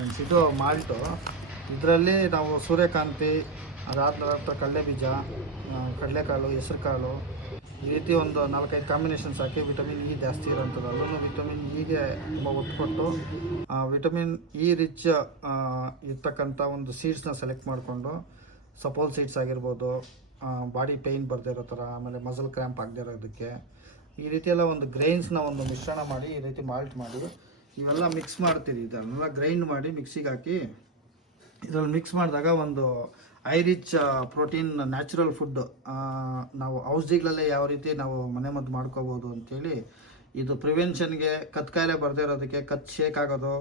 Friends. ಇದು malt. ಇದರಲ್ಲಿ ನಾವು ಸೂರ್ಯಕಾಂತಿ, ಅದಾದ ನಂತರ ಕಡಲೆಬೀಜ, ಕಡಲೆಕಾಳು, ಹೆಸರು ಕಾಳು, ಈ ರೀತಿ ಒಂದು 4-5 ಕಾಂಬಿನೇಷನ್ಸ್ ಹಾಕಿ ವಿಟಮಿನ್ ಇ ಜಾಸ್ತಿ ಇರೋಂಥದ್ದು. ಅಲ್ಲೂ ವಿಟಮಿನ್ ಇಗೆ ತುಂಬ ಒತ್ತು ಕೊಟ್ಟು ವಿಟಮಿನ್ ಇ ರಿಚ್ ಇರ್ತಕ್ಕಂಥ ಒಂದು ಸೀಡ್ಸ್ನ ಸೆಲೆಕ್ಟ್ ಮಾಡಿಕೊಂಡು, ಸಪೋಲ್ ಸೀಡ್ಸ್ ಆಗಿರ್ಬೋದು, ಬಾಡಿ ಪೇಯ್ನ್ ಬರ್ದೇ ಇರೋ ಥರ, ಆಮೇಲೆ ಮಸಲ್ ಕ್ರ್ಯಾಂಪ್ ಆಗದೇ ಇರೋದಕ್ಕೆ, ಈ ರೀತಿಯೆಲ್ಲ ಒಂದು ಗ್ರೈನ್ಸ್ನ ಒಂದು ಮಿಶ್ರಣ ಮಾಡಿ ಈ ರೀತಿ ಮಾಲ್ಟ್ ಮಾಡಿ ಇವೆಲ್ಲ ಮಿಕ್ಸ್ ಮಾಡ್ತೀರಿ. ಇದನ್ನೆಲ್ಲ ಗ್ರೈಂಡ್ ಮಾಡಿ ಮಿಕ್ಸಿಗೆ ಹಾಕಿ ಇದರಲ್ಲಿ ಮಿಕ್ಸ್ ಮಾಡಿದಾಗ ಒಂದು I rich protein natural food ನಾವು ಔಷಧಿಗಳಲ್ಲೇ ಯಾವ ರೀತಿ ನಾವು ಮನೆಮದ್ದು ಮಾಡ್ಕೋಬೋದು ಅಂಥೇಳಿ, ಇದು ಪ್ರಿವೆನ್ಷನ್ಗೆ, ಕತ್ಕಾಯಿಲೆ ಬರದೇ ಇರೋದಕ್ಕೆ, ಕತ್ ಶೇಕ್ ಆಗೋದು,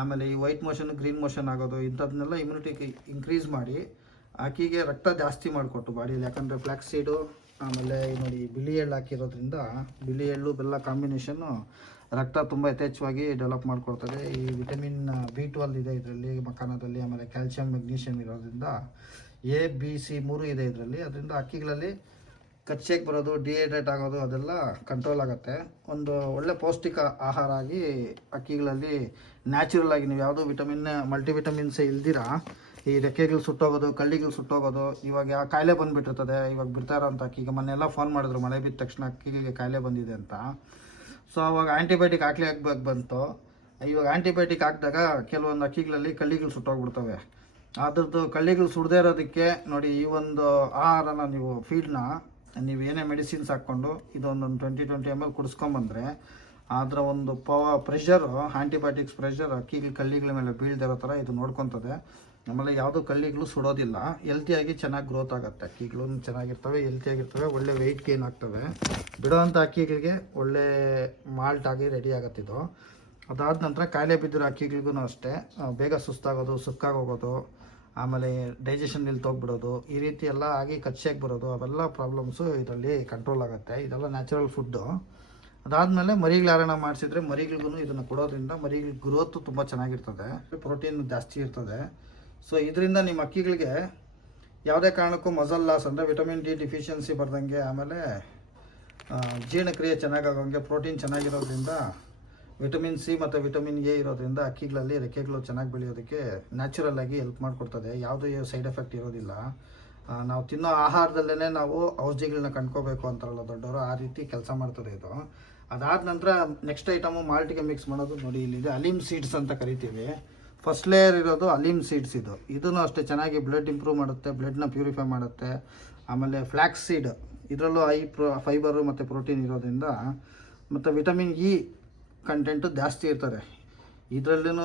ಆಮೇಲೆ ಈ ವೈಟ್ ಮೋಷನ್ ಗ್ರೀನ್ ಮೋಷನ್ ಆಗೋದು, ಇಂಥದನ್ನೆಲ್ಲ ಇಮ್ಯುನಿಟಿ ಇನ್ಕ್ರೀಸ್ ಮಾಡಿ ಆಕೆಗೆ ರಕ್ತ ಜಾಸ್ತಿ ಮಾಡಿಕೊಟ್ಟು ಬಾಡಿಯಲ್ಲಿ. ಯಾಕಂದರೆ ಫ್ಲ್ಯಾಕ್ಸ್ ಸೀಡು, ಆಮೇಲೆ ನೋಡಿ ಬಿಳಿ ಎಳ್ಳು ಹಾಕಿರೋದ್ರಿಂದ ಬಿಳಿ ಎಳ್ಳು ಬೆಲ್ಲ ಕಾಂಬಿನೇಷನ್ನು ರಕ್ತ ತುಂಬ ಯಥೇಚ್ಛವಾಗಿ ಡೆವಲಪ್ ಮಾಡಿಕೊಡ್ತದೆ. ಈ ವಿಟಮಿನ್ B12 ಇದೆ ಇದರಲ್ಲಿ, ಮಖಾನದಲ್ಲಿ, ಆಮೇಲೆ ಕ್ಯಾಲ್ಸಿಯಂ ಮೆಗ್ನೀಷಿಯಮ್ ಇರೋದ್ರಿಂದ A B C 3 ಇದೆ ಇದರಲ್ಲಿ. ಅದರಿಂದ ಅಕ್ಕಿಗಳಲ್ಲಿ ಕಚ್ಚೆಗೆ ಬರೋದು, ಡಿಹೈಡ್ರೇಟ್ ಆಗೋದು ಅದೆಲ್ಲ ಕಂಟ್ರೋಲ್ ಆಗುತ್ತೆ. ಒಂದು ಒಳ್ಳೆ ಪೌಷ್ಟಿಕ ಆಹಾರ ಆಗಿ ಅಕ್ಕಿಗಳಲ್ಲಿ ನ್ಯಾಚುರಲ್ ಆಗಿ ನೀವು ಯಾವುದೋ ಮಲ್ಟಿವಿಟಮಿನ್ಸ್ ಇಲ್ದಿರ ಈ ರೆಕ್ಕೆಗಳು ಸುಟ್ಟೋಗೋದು, ಕಳ್ಳಿಗಳು ಸುಟ್ಟೋಗೋದು, ಇವಾಗ ಯಾವ ಕಾಯಿಲೆ ಬಂದುಬಿಟ್ಟಿರ್ತದೆ ಇವಾಗ ಬಿಡ್ತಾ ಇರೋಂಥ ಅಕ್ಕಿಗೆ. ಮೊನ್ನೆಲ್ಲ ಫೋನ್ ಮಾಡಿದ್ರು ಮಳೆ ಬಿದ್ದ ತಕ್ಷಣ ಅಕ್ಕಿಗೆ ಕಾಯಿಲೆ ಬಂದಿದೆ ಅಂತ. ಸೊ ಅವಾಗ ಆ್ಯಂಟಿಬಯೋಟಿಕ್ ಹಾಕ್ಬೇಕು ಬಂತು. ಇವಾಗ ಆ್ಯಂಟಿಬಯೋಟಿಕ್ ಹಾಕಿದಾಗ ಕೆಲವೊಂದು ಅಕ್ಕಿಗಳಲ್ಲಿ ಕಳ್ಳಿಗಳು ಸುಟ್ಟೋಗ್ಬಿಡ್ತವೆ. ಅದ್ರದ್ದು ಕಳ್ಳಿಗಳು ಸುಡದೇ ಇರೋದಕ್ಕೆ ನೋಡಿ, ಈ ಒಂದು ಆಹಾರನ ನೀವು ಫೀಡ್ನ ನೀವು ಏನೇ ಮೆಡಿಸಿನ್ಸ್ ಹಾಕ್ಕೊಂಡು ಇದೊಂದು 20 ml ಕುಡಿಸ್ಕೊಂಬಂದರೆ ಅದರ ಒಂದು ಪ್ರೆಷರು, ಆ್ಯಂಟಿಬಯೋಟಿಕ್ಸ್ ಪ್ರೆಷರ್ ಅಕ್ಕಿಗಳ ಕಳ್ಳಿಗಳ ಮೇಲೆ ಬೀಳ್ದಿರೋ ಥರ ಇದು ನೋಡ್ಕೊತದೆ. ಆಮೇಲೆ ಯಾವುದೂ ಕಳ್ಳಿಗಳು ಸುಡೋದಿಲ್ಲ. ಹೆಲ್ತಿಯಾಗಿ ಚೆನ್ನಾಗಿ ಗ್ರೋತ್ ಆಗುತ್ತೆ. ಅಕ್ಕಿಗಳು ಚೆನ್ನಾಗಿರ್ತವೆ, ಹೆಲ್ತಿಯಾಗಿರ್ತವೆ, ಒಳ್ಳೆ ವೆಯ್ಟ್ ಗೇನ್ ಆಗ್ತವೆ. ಬಿಡೋವಂಥ ಅಕ್ಕಿಗಳಿಗೆ ಒಳ್ಳೆ ಮಾಲ್ಟ್ ಆಗಿ ರೆಡಿ ಆಗುತ್ತಿದ್ದು. ಅದಾದ ನಂತರ ಕಾಯಿಲೆ ಬಿದ್ದಿರೋ ಅಕ್ಕಿಗಳಿಗೂ ಅಷ್ಟೇ ಬೇಗ ಸುಸ್ತಾಗೋದು, ಸುಕ್ಕಾಗೋಗೋದು, ಆಮೇಲೆ ಡೈಜೆಷನ್ ನಿಲ್ತೋಗ್ಬಿಡೋದು, ಈ ರೀತಿ ಎಲ್ಲ ಆಗಿ ಕಚ್ಚೆಗೆ ಬರೋದು, ಅವೆಲ್ಲ ಪ್ರಾಬ್ಲಮ್ಸು ಇದರಲ್ಲಿ ಕಂಟ್ರೋಲ್ ಆಗುತ್ತೆ. ಇದೆಲ್ಲ ನ್ಯಾಚುರಲ್ ಫುಡ್ಡು. ಅದಾದಮೇಲೆ ಮರಿಗಳು ಯಾರನ್ನ ಮಾಡಿಸಿದ್ರೆ ಮರಿಗಳಿಗೂ ಇದನ್ನು ಕೊಡೋದ್ರಿಂದ ಮರಿಗಳ ಗ್ರೋತು ತುಂಬ ಚೆನ್ನಾಗಿರ್ತದೆ, ಪ್ರೋಟೀನ್ ಜಾಸ್ತಿ ಇರ್ತದೆ. ಸೊ ಇದರಿಂದ ನಿಮ್ಮ ಅಕ್ಕಿಗಳಿಗೆ ಯಾವುದೇ ಕಾರಣಕ್ಕೂ ಮಸಲ್ ಲಾಸ್ ಅಂದರೆ ವಿಟಮಿನ್ ಡಿ ಡಿಫಿಷಿಯನ್ಸಿ ಬರ್ದಂಗೆ, ಆಮೇಲೆ ಜೀರ್ಣಕ್ರಿಯೆ ಚೆನ್ನಾಗಾಗೋಂಗೆ, ಪ್ರೋಟೀನ್ ಚೆನ್ನಾಗಿರೋದ್ರಿಂದ, ವಿಟಮಿನ್ ಸಿ ಮತ್ತು ವಿಟಮಿನ್ ಎ ಇರೋದ್ರಿಂದ ಅಕ್ಕಿಗಳಲ್ಲಿ ರೆಕ್ಕೆಗಳು ಚೆನ್ನಾಗಿ ಬೆಳೆಯೋದಕ್ಕೆ ನ್ಯಾಚುರಲ್ ಆಗಿ ಹೆಲ್ಪ್ ಮಾಡಿಕೊಡ್ತದೆ. ಯಾವುದೇ ಸೈಡ್ ಎಫೆಕ್ಟ್ ಇರೋದಿಲ್ಲ. ನಾವು ತಿನ್ನೋ ಆಹಾರದಲ್ಲೇ ನಾವು ಔಷಧಿಗಳನ್ನ ಕಂಡ್ಕೋಬೇಕು ಅಂತಾರಲ್ಲ ದೊಡ್ಡವರು, ಆ ರೀತಿ ಕೆಲಸ ಮಾಡ್ತದೆ ಇದು. ಅದಾದ ನಂತರ ನೆಕ್ಸ್ಟ್ ಐಟಮು ಮಾಲ್ಟಿಗೆ ಮಿಕ್ಸ್ ಮಾಡೋದು. ನೋಡಿ ಇಲ್ಲಿದೆ ಅಲೀಮ್ ಸೀಡ್ಸ್ ಅಂತ ಕರಿತೀವಿ. ಫಸ್ಟ್ ಲೇಯರ್ ಇರೋದು ಅಲೀಮ್ ಸೀಡ್ಸ್. ಇದೂ ಅಷ್ಟೇ ಚೆನ್ನಾಗಿ ಬ್ಲಡ್ ಇಂಪ್ರೂವ್ ಮಾಡುತ್ತೆ, ಬ್ಲಡ್ನ ಪ್ಯೂರಿಫೈ ಮಾಡುತ್ತೆ. ಆಮೇಲೆ ಫ್ಲ್ಯಾಕ್ಸ್ ಸೀಡ್, ಇದರಲ್ಲೂ ಫೈಬರು ಮತ್ತು ಪ್ರೋಟೀನ್ ಇರೋದ್ರಿಂದ ಮತ್ತು ವಿಟಮಿನ್ ಇ ಕಂಟೆಂಟು ಜಾಸ್ತಿ ಇರ್ತದೆ ಇದರಲ್ಲೂ.